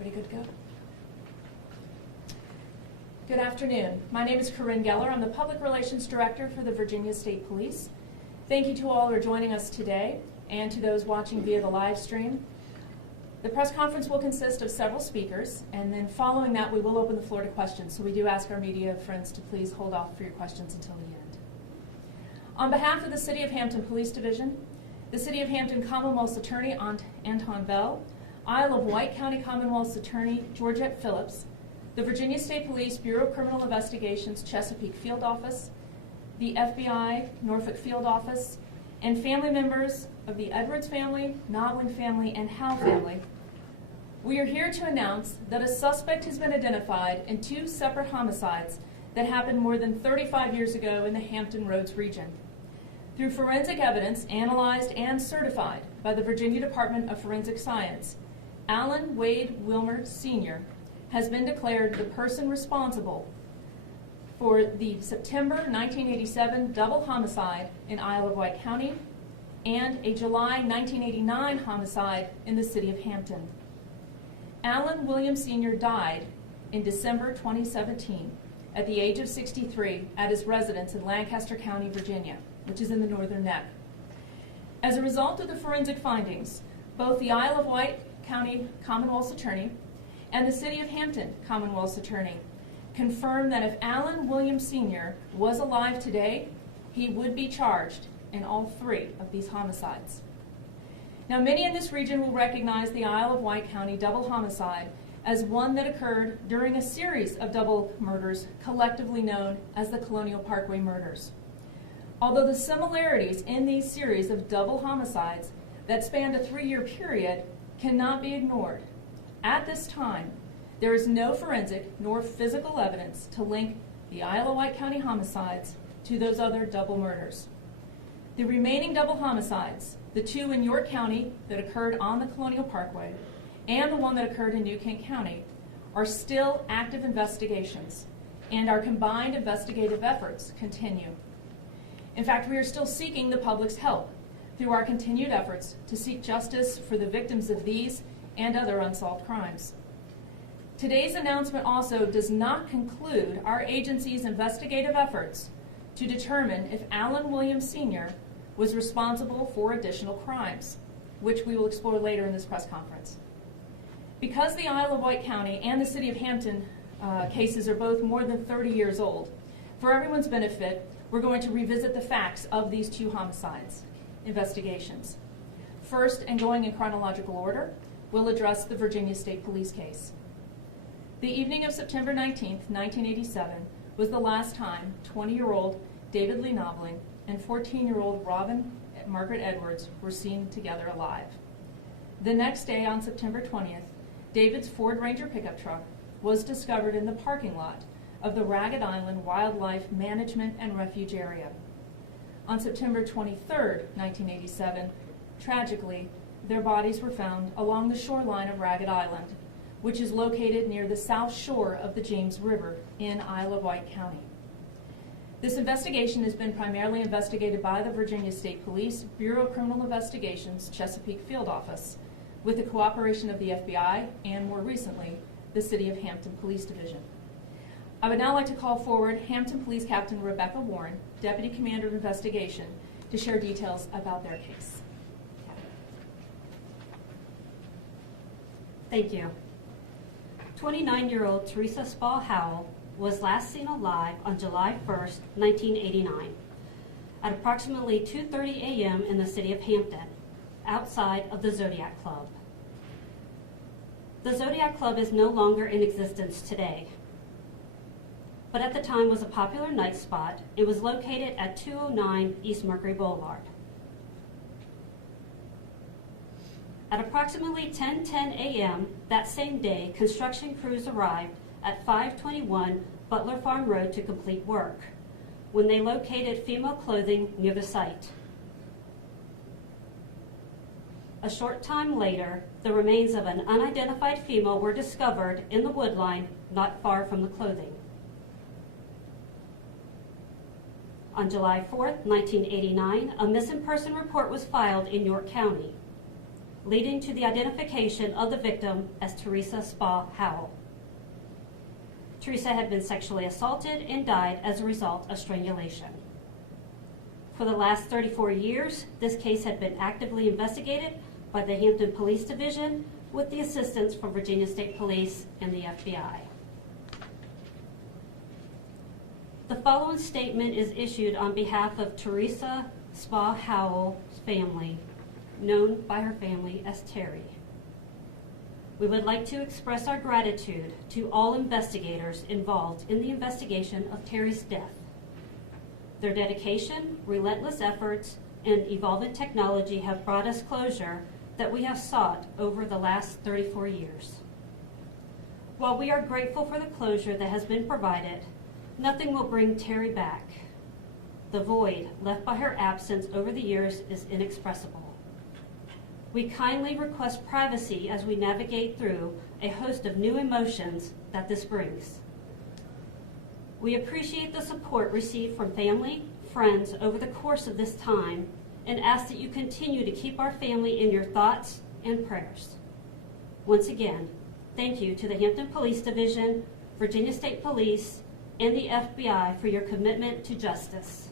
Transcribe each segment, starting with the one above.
Everybody good to go? Good afternoon. My name is Corinne Geller. I'm the Public Relations Director for the Virginia State Police. Thank you to all who are joining us today and to those watching via the live stream. The press conference will consist of several speakers, and then following that we will open the floor to questions. So we do ask our media friends to please hold off for your questions until the end. On behalf of the City of Hampton Police Division, the City of Hampton Commonwealth's Attorney Anton Bell, Isle of Wight County Commonwealth's Attorney Georgette Phillips, the Virginia State Police Bureau of Criminal Investigations Chesapeake Field Office, the FBI Norfolk Field Office, and family members of the Edwards family, Noblin family, and Howe family, we are here to announce that a suspect has been identified in 2 separate homicides that happened more than 35 years ago in the Hampton Roads region. Through forensic evidence analyzed and certified by the Virginia Department of Forensic Science, Alan Wade Wilmer Sr. has been declared the person responsible for the September 1987 double homicide in Isle of Wight County and a July 1989 homicide in the city of Hampton. Alan William Sr. died in December 2017 at the age of 63 at his residence in Lancaster County, Virginia, which is in the Northern Neck. As a result of the forensic findings, both the Isle of Wight County Commonwealth's Attorney and the City of Hampton Commonwealth's Attorney confirmed that if Alan Williams Sr. was alive today, he would be charged in all 3 of these homicides. Now, many in this region will recognize the Isle of Wight County double homicide as one that occurred during a series of double murders collectively known as the Colonial Parkway Murders. Although the similarities in these series of double homicides that spanned a 3-year period cannot be ignored, at this time, there is no forensic nor physical evidence to link the Isle of Wight County homicides to those other double murders. The remaining double homicides, the 2 in York County that occurred on the Colonial Parkway and the one that occurred in New Kent County, are still active investigations, and our combined investigative efforts continue. In fact, we are still seeking the public's help through our continued efforts to seek justice for the victims of these and other unsolved crimes. Today's announcement also does not conclude our agency's investigative efforts to determine if Alan Williams Sr. was responsible for additional crimes, which we will explore later in this press conference. Because the Isle of Wight County and the City of Hampton cases are both more than 30 years old, for everyone's benefit, we're going to revisit the facts of these 2 homicides investigations. First, and going in chronological order, we'll address the Virginia State Police case. The evening of September 19, 1987 was the last time 20-year-old David Lee Noblin and 14-year-old Robin Margaret Edwards were seen together alive. The next day, on September 20th, David's Ford Ranger pickup truck was discovered in the parking lot of the Ragged Island Wildlife Management and Refuge Area. On September 23rd, 1987, tragically, their bodies were found along the shoreline of Ragged Island, which is located near the south shore of the James River in Isle of Wight County. This investigation has been primarily investigated by the Virginia State Police Bureau of Criminal Investigations Chesapeake Field Office, with the cooperation of the FBI and, more recently, the City of Hampton Police Division. I would now like to call forward Hampton Police Captain Rebecca Warren, Deputy Commander of Investigation, to share details about their case. Thank you. 29-year-old Teresa Spall Howell was last seen alive on July 1st, 1989, at approximately 2:30 a.m. in the city of Hampton, outside of the Zodiac Club. The Zodiac Club is no longer in existence today, but at the time was a popular night spot. It was located at 209 East Mercury Boulevard. At approximately 10:10 a.m. that same day, construction crews arrived at 521 Butler Farm Road to complete work when they located female clothing near the site. A short time later, the remains of an unidentified female were discovered in the woodline not far from the clothing. On July 4th, 1989, a missing person report was filed in York County, leading to the identification of the victim as Teresa Spa Howell. Teresa had been sexually assaulted and died as a result of strangulation. For the last 34 years, this case had been actively investigated by the Hampton Police Division with the assistance from Virginia State Police and the FBI. The following statement is issued on behalf of Teresa Spa Howell's family, known by her family as Terry. We would like to express our gratitude to all investigators involved in the investigation of Terry's death. Their dedication, relentless efforts, and evolving technology have brought us closure that we have sought over the last 34 years. While we are grateful for the closure that has been provided, nothing will bring Terry back. The void left by her absence over the years is inexpressible. We kindly request privacy as we navigate through a host of new emotions that this brings. We appreciate the support received from family, friends over the course of this time, and ask that you continue to keep our family in your thoughts and prayers. Once again, thank you to the Hampton Police Division, Virginia State Police, and the FBI for your commitment to justice.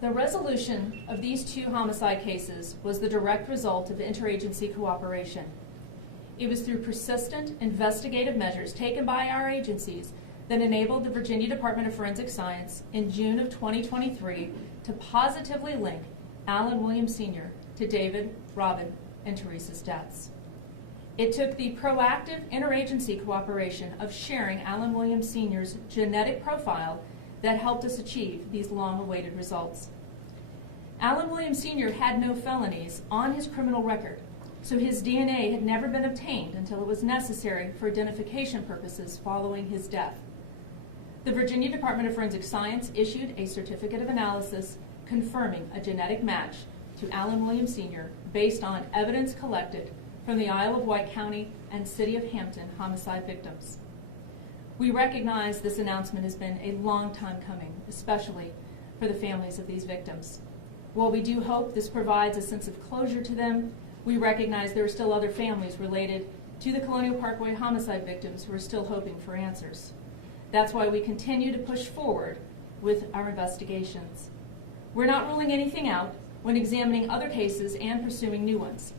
The resolution of these two homicide cases was the direct result of interagency cooperation. It was through persistent investigative measures taken by our agencies that enabled the Virginia Department of Forensic Science in June of 2023 to positively link Alan Williams Sr. to David, Robin, and Teresa's deaths. It took the proactive interagency cooperation of sharing Alan Williams Sr.'s genetic profile that helped us achieve these long-awaited results. Alan Williams Sr. had no felonies on his criminal record, so his DNA had never been obtained until it was necessary for identification purposes following his death. The Virginia Department of Forensic Science issued a certificate of analysis confirming a genetic match to Alan Williams Sr. based on evidence collected from the Isle of Wight County and City of Hampton homicide victims. We recognize this announcement has been a long time coming, especially for the families of these victims. While we do hope this provides a sense of closure to them, we recognize there are still other families related to the Colonial Parkway homicide victims who are still hoping for answers. That's why we continue to push forward with our investigations. We're not ruling anything out when examining other cases and pursuing new ones.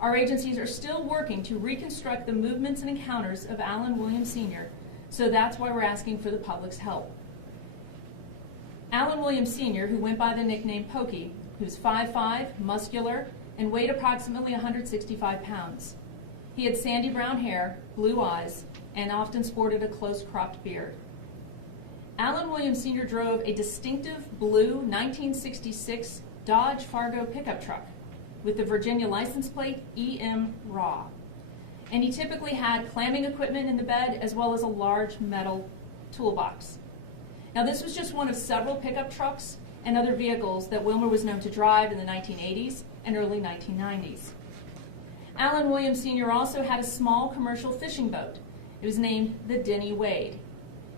Our agencies are still working to reconstruct the movements and encounters of Alan Williams Sr., so that's why we're asking for the public's help. Alan Williams Sr., who went by the nickname Pokey, who's 5'5", muscular, and weighed approximately 165 pounds. He had sandy brown hair, blue eyes, and often sported a close-cropped beard. Alan Williams Sr. drove a distinctive blue 1966 Dodge Fargo pickup truck with the Virginia license plate EM Raw. And he typically had clamming equipment in the bed as well as a large metal toolbox. Now, this was just one of several pickup trucks and other vehicles that Wilmer was known to drive in the 1980s and early 1990s. Alan Williams Sr. also had a small commercial fishing boat. It was named the Denny Wade.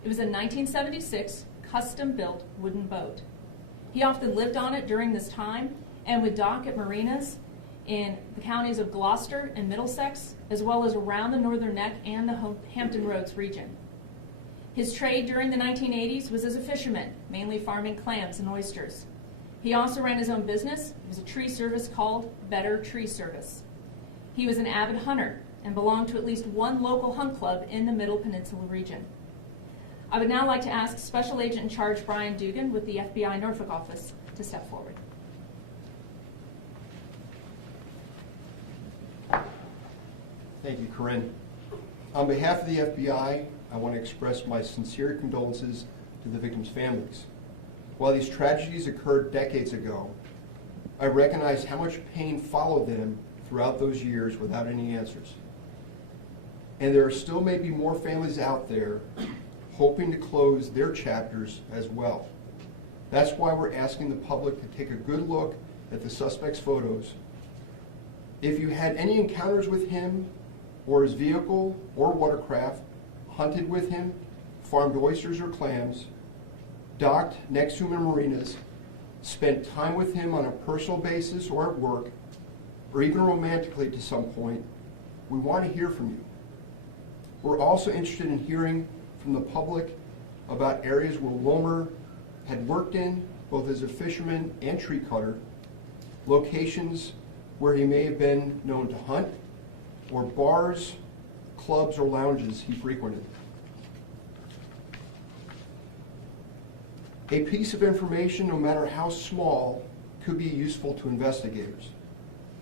It was a 1976 custom-built wooden boat. He often lived on it during this time and would dock at marinas in the counties of Gloucester and Middlesex, as well as around the Northern Neck and the Hampton Roads region. His trade during the 1980s was as a fisherman, mainly farming clams and oysters. He also ran his own business. It was a tree service called Better Tree Service. He was an avid hunter and belonged to at least one local hunt club in the Middle Peninsula region. I would now like to ask Special Agent in Charge Brian Dugan with the FBI Norfolk office to step forward. Thank you, Corinne. On behalf of the FBI, I want to express my sincere condolences to the victims' families. While these tragedies occurred decades ago, I recognize how much pain followed them throughout those years without any answers. And there still may be more families out there hoping to close their chapters as well. That's why we're asking the public to take a good look at the suspect's photos. If you had any encounters with him or his vehicle or watercraft, hunted with him, farmed oysters or clams, docked next to him in marinas, spent time with him on a personal basis or at work, or even romantically to some point, we want to hear from you. We're also interested in hearing from the public about areas where Wilmer had worked in, both as a fisherman and tree cutter, locations where he may have been known to hunt, or bars, clubs, or lounges he frequented. A piece of information, no matter how small, could be useful to investigators.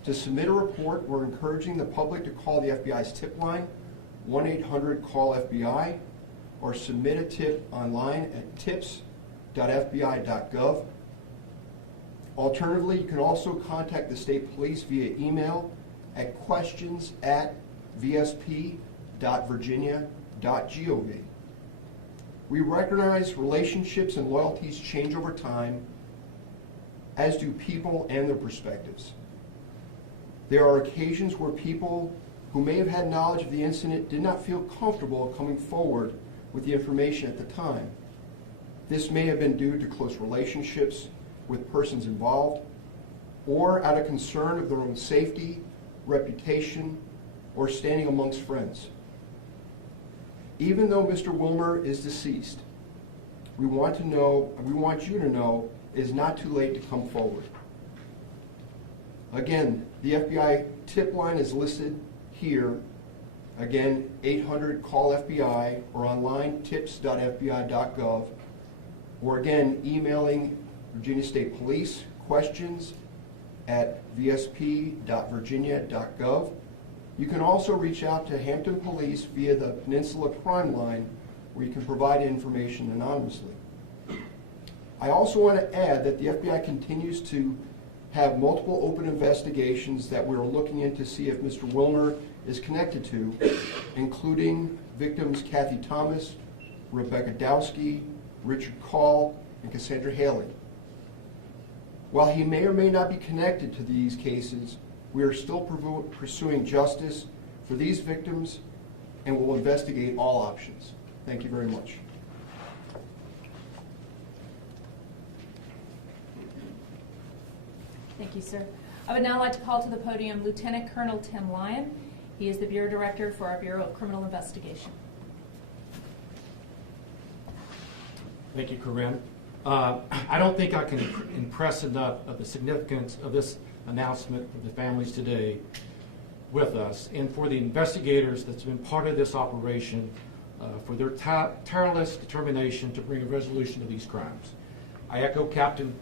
To submit a report, we're encouraging the public to call the FBI's tip line, 1-800-CALL-FBI, or submit a tip online at tips.fbi.gov. Alternatively, you can also contact the state police via email at questions@vsp.virginia.gov. We recognize relationships and loyalties change over time, as do people and their perspectives. There are occasions where people who may have had knowledge of the incident did not feel comfortable coming forward with the information at the time. This may have been due to close relationships with persons involved, or out of concern of their own safety, reputation, or standing amongst friends. Even though Mr. Wilmer is deceased, we want you to know it is not too late to come forward. Again, the FBI tip line is listed here. Again, 800-CALL-FBI, or online, tips.fbi.gov, or again, emailing Virginia State Police, questions@vsp.virginia.gov. You can also reach out to Hampton Police via the Peninsula Crime Line, where you can provide information anonymously. I also want to add that the FBI continues to have multiple open investigations that we're looking into to see if Mr. Wilmer is connected to, including victims Kathy Thomas, Rebecca Dowski, Richard Call, and Cassandra Haley. While he may or may not be connected to these cases, we are still pursuing justice for these victims and will investigate all options. Thank you very much. Thank you, sir. I would now like to call to the podium Lieutenant Colonel Tim Lyon. He is the Bureau Director for our Bureau of Criminal Investigation. Thank you, Corinne. I don't think I can impress enough of the significance of this announcement for the families today with us and for the investigators that's been part of this operation for their tireless determination to bring a resolution to these crimes. I echo Captain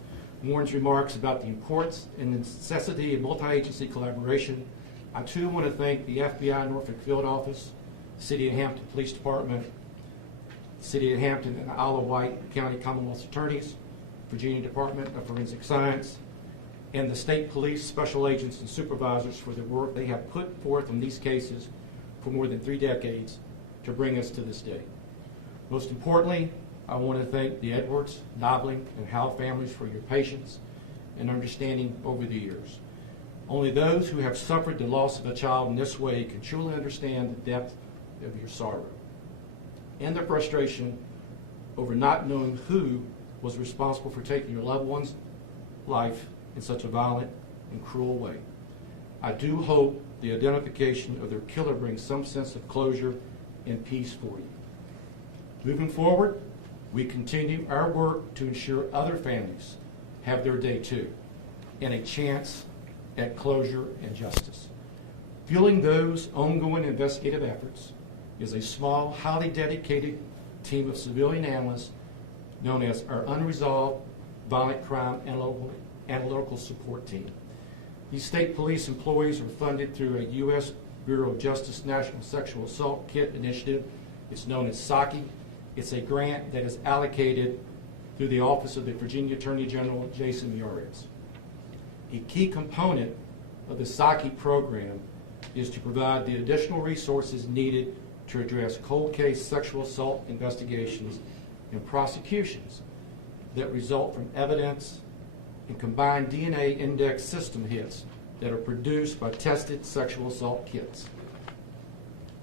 Warren's remarks about the importance and the necessity of multi-agency collaboration. I too want to thank the FBI Norfolk Field Office, City of Hampton Police Department, City of Hampton and Isle of Wight County Commonwealth Attorneys, Virginia Department of Forensic Science, and the state police special agents and supervisors for the work they have put forth in these cases for more than 3 decades to bring us to this day. Most importantly, I want to thank the Edwards, Nobling, and Howe families for your patience and understanding over the years. Only those who have suffered the loss of a child in this way can truly understand the depth of your sorrow and the frustration over not knowing who was responsible for taking your loved one's life in such a violent and cruel way. I do hope the identification of their killer brings some sense of closure and peace for you. Moving forward, we continue our work to ensure other families have their day too, and a chance at closure and justice. Fueling those ongoing investigative efforts is a small, highly dedicated team of civilian analysts known as our Unresolved Violent Crime Analytical Support Team. These state police employees are funded through a U.S. Bureau of Justice National Sexual Assault Kit Initiative. It's known as SAKI. It's a grant that is allocated through the Office of the Virginia Attorney General, Jason Murias. A key component of the SAKI program is to provide the additional resources needed to address cold case sexual assault investigations and prosecutions that result from evidence and combined DNA index system hits that are produced by tested sexual assault kits.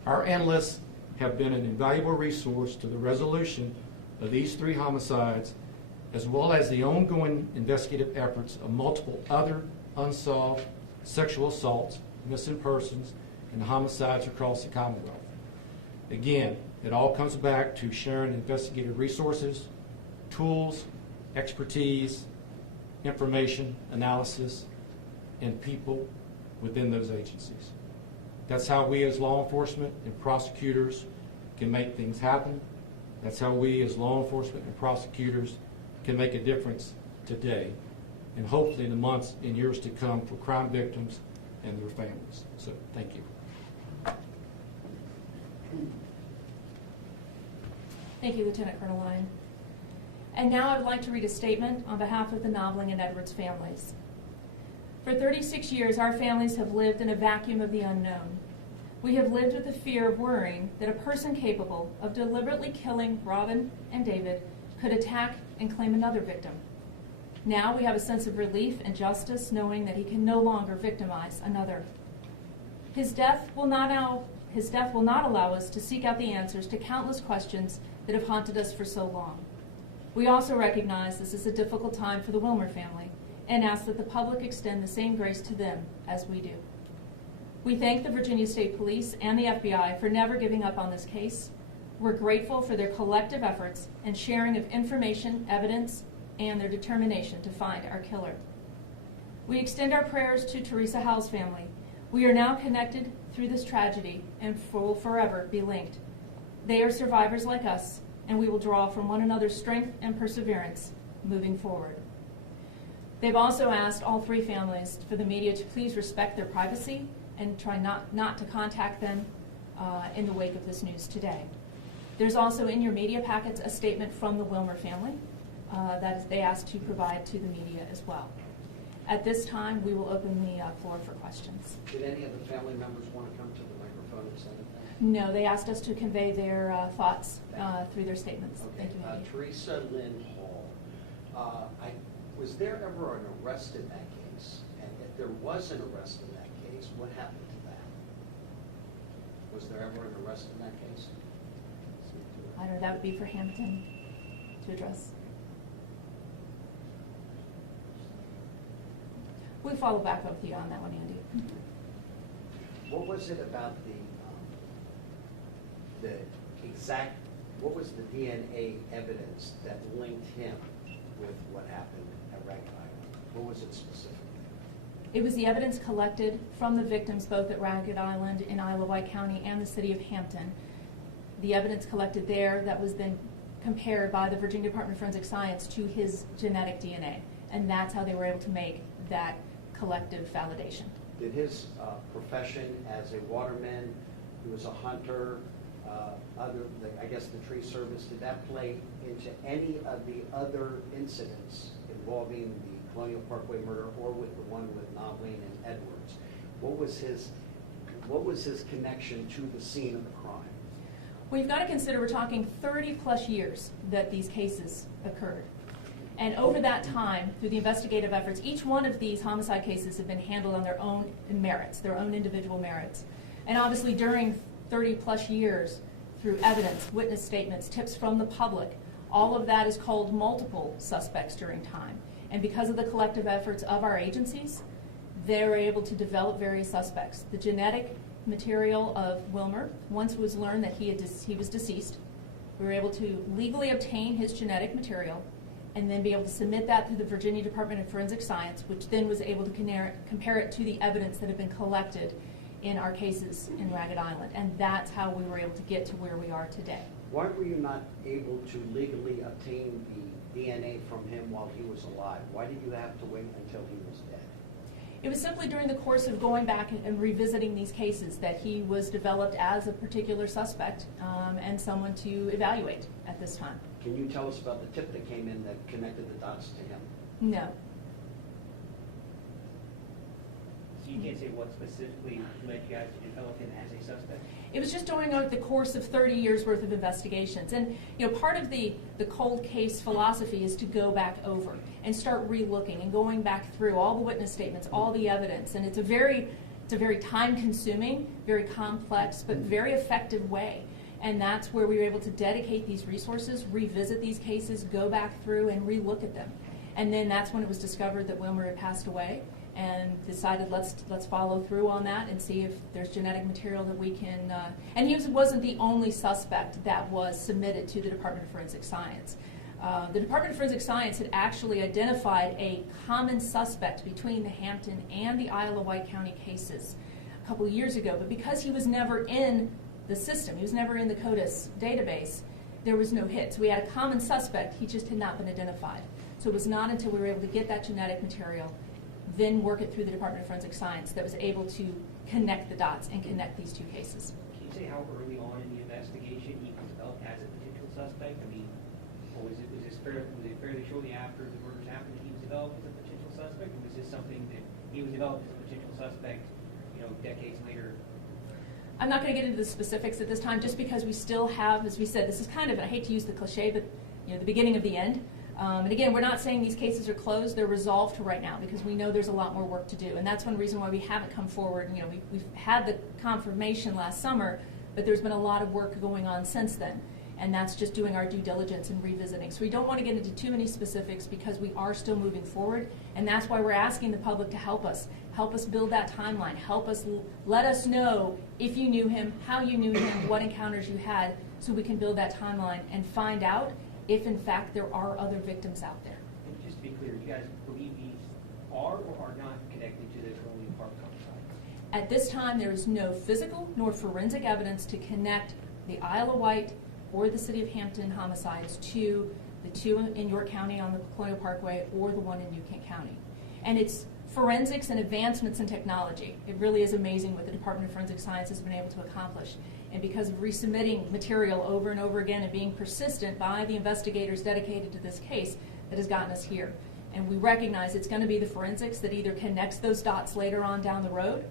Our analysts have been an invaluable resource to the resolution of these 3 homicides, as well as the ongoing investigative efforts of multiple other unsolved sexual assaults, missing persons, and homicides across the Commonwealth. Again, it all comes back to sharing investigative resources, tools, expertise, information, analysis, and people within those agencies. That's how we as law enforcement and prosecutors can make things happen. That's how we as law enforcement and prosecutors can make a difference today, and hopefully in the months and years to come for crime victims and their families. So, thank you. Thank you, Lieutenant Colonel Lyon. And now I would like to read a statement on behalf of the Noveling and Edwards families. For 36 years, our families have lived in a vacuum of the unknown. We have lived with the fear of worrying that a person capable of deliberately killing Robin and David could attack and claim another victim. Now we have a sense of relief and justice knowing that he can no longer victimize another. His death will not allow us to seek out the answers to countless questions that have haunted us for so long. We also recognize this is a difficult time for the Wilmer family and ask that the public extend the same grace to them as we do. We thank the Virginia State Police and the FBI for never giving up on this case. We're grateful for their collective efforts and sharing of information, evidence, and their determination to find our killer. We extend our prayers to Teresa Howell's family. We are now connected through this tragedy and will forever be linked. They are survivors like us, and we will draw from one another's strength and perseverance moving forward. They've also asked all 3 families for the media to please respect their privacy and try not to contact them in the wake of this news today. There's also in your media packets a statement from the Wilmer family that they asked to provide to the media as well. At this time, we will open the floor for questions. Did any of the family members want to come to the microphone and say anything? No, they asked us to convey their thoughts through their statements. Okay. Thank you, Andy. Teresa Lynn Hall, was there ever an arrest in that case? And if there was an arrest in that case, what happened to that? Was there ever an arrest in that case? I don't know, that would be for Hampton to address. We'll follow back up with you on that one, Andy. What was it about what was the DNA evidence that linked him with what happened at Ragged Island? What was it specifically? It was the evidence collected from the victims both at Ragged Island in Isle of Wight County and the city of Hampton. The evidence collected there that was then compared by the Virginia Department of Forensic Science to his genetic DNA. And that's how they were able to make that collective validation. Did his profession as a waterman, he was a hunter, I guess the tree service, did that play into any of the other incidents involving the Colonial Parkway murder or with the one with Noveling and Edwards? What was his connection to the scene of the crime? Well, you've got to consider we're talking 30 plus years that these cases occurred. And over that time, through the investigative efforts, each one of these homicide cases have been handled on their own merits, their own individual merits. And obviously during 30 plus years, through evidence, witness statements, tips from the public, all of that has called multiple suspects during time. And because of the collective efforts of our agencies, they were able to develop various suspects. The genetic material of Wilmer, once it was learned that he was deceased, we were able to legally obtain his genetic material and then be able to submit that to the Virginia Department of Forensic Science, which then was able to compare it to the evidence that had been collected in our cases in Ragged Island. And that's how we were able to get to where we are today. Why were you not able to legally obtain the DNA from him while he was alive? Why did you have to wait until he was dead? It was simply during the course of going back and revisiting these cases that he was developed as a particular suspect and someone to evaluate at this time. Can you tell us about the tip that came in that connected the dots to him? No. So you can't say what specifically led you guys to develop him as a suspect? It was just during the course of 30 years worth of investigations. And part of the cold case philosophy is to go back over and start re-looking and going back through all the witness statements, all the evidence. And it's a very It's a very time-consuming, very complex, but very effective way. And that's where we were able to dedicate these resources, revisit these cases, go back through and relook at them. And then that's when it was discovered that Wilmer had passed away, and decided let's follow through on that and see if there's genetic material that we can. And he wasn't the only suspect that was submitted to the Department of Forensic Science. The Department of Forensic Science had actually identified a common suspect between the Hampton and the Isle of Wight County cases a couple of years ago, but because he was never in the system, he was never in the CODIS database, there was no hit. So we had a common suspect, he just had not been identified. So it was not until we were able to get that genetic material, then work it through the Department of Forensic Science, that was able to connect the dots and connect these two cases. Can you say how early on in the investigation he was developed as a potential suspect? I mean, or was it fairly shortly after the murders happened that he was developed as a potential suspect, or was this something that he was developed as a potential suspect, decades later? I'm not going to get into the specifics at this time, just because we still have, as we said, this is kind of, I hate to use the cliche, but the beginning of the end. And again, we're not saying these cases are closed; they're resolved right now because we know there's a lot more work to do, and that's one reason why we haven't come forward. We've had the confirmation last summer, but there's been a lot of work going on since then, and that's just doing our due diligence and revisiting. So we don't want to get into too many specifics because we are still moving forward, and that's why we're asking the public to help us build that timeline, let us know if you knew him, how you knew him, what encounters you had, so we can build that timeline and find out if in fact there are other victims out there. And just to be clear, you guys believe these are or are not connected to the Colonial Park homicide? At this time, there is no physical nor forensic evidence to connect the Isle of Wight or the City of Hampton homicides to the two in York County on the Colonial Parkway or the one in New Kent County. And it's forensics and advancements in technology. It really is amazing what the Department of Forensic Science has been able to accomplish. And because of resubmitting material over and over again and being persistent by the investigators dedicated to this case, that has gotten us here. And we recognize it's going to be the forensics that either connects those dots later on down the road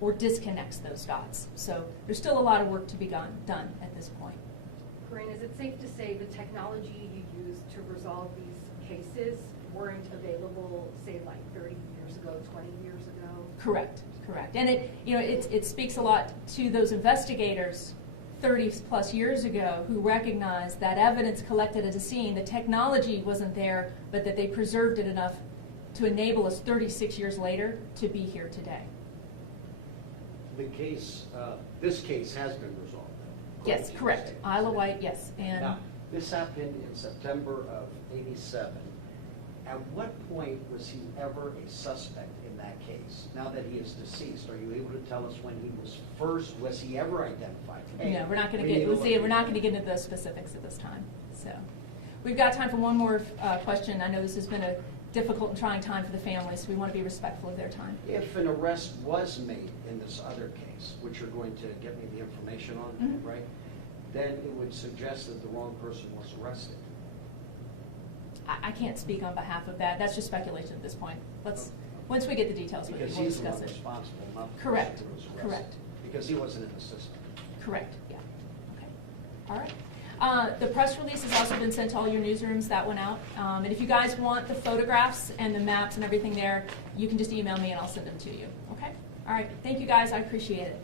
or disconnects those dots. So there's still a lot of work to be done at this point. Corinne, is it safe to say the technology you used to resolve these cases weren't available, say, like 30 years ago, 20 years ago? Correct. And it speaks a lot to those investigators 30 plus years ago who recognized that evidence collected at a scene, the technology wasn't there, but that they preserved it enough to enable us 36 years later to be here today. The case, this case has been resolved. Yes, correct. Isle of Wight, yes. And Now, this happened in September of '87. At what point was he ever a suspect in that case? Now that he is deceased, are you able to tell us when he was he ever identified? no, we're not going to get into those specifics at this time. So we've got time for one more question. I know this has been a difficult and trying time for the family, so we want to be respectful of their time. If an arrest was made in this other case, which you're going to get me the information on, right, then it would suggest that the wrong person was arrested. I can't speak on behalf of that. That's just speculation at this point. Once we get the details, we'll Because he's the discuss one it. responsible, not the Correct. person who was arrested. Correct. Because he wasn't in the system. Correct, yeah. Okay. All right. The press release has also been sent to all your newsrooms. That went out. And if you guys want the photographs and the maps and everything there, you can just email me and I'll send them to you. Okay? All right. Thank you, guys. I appreciate it.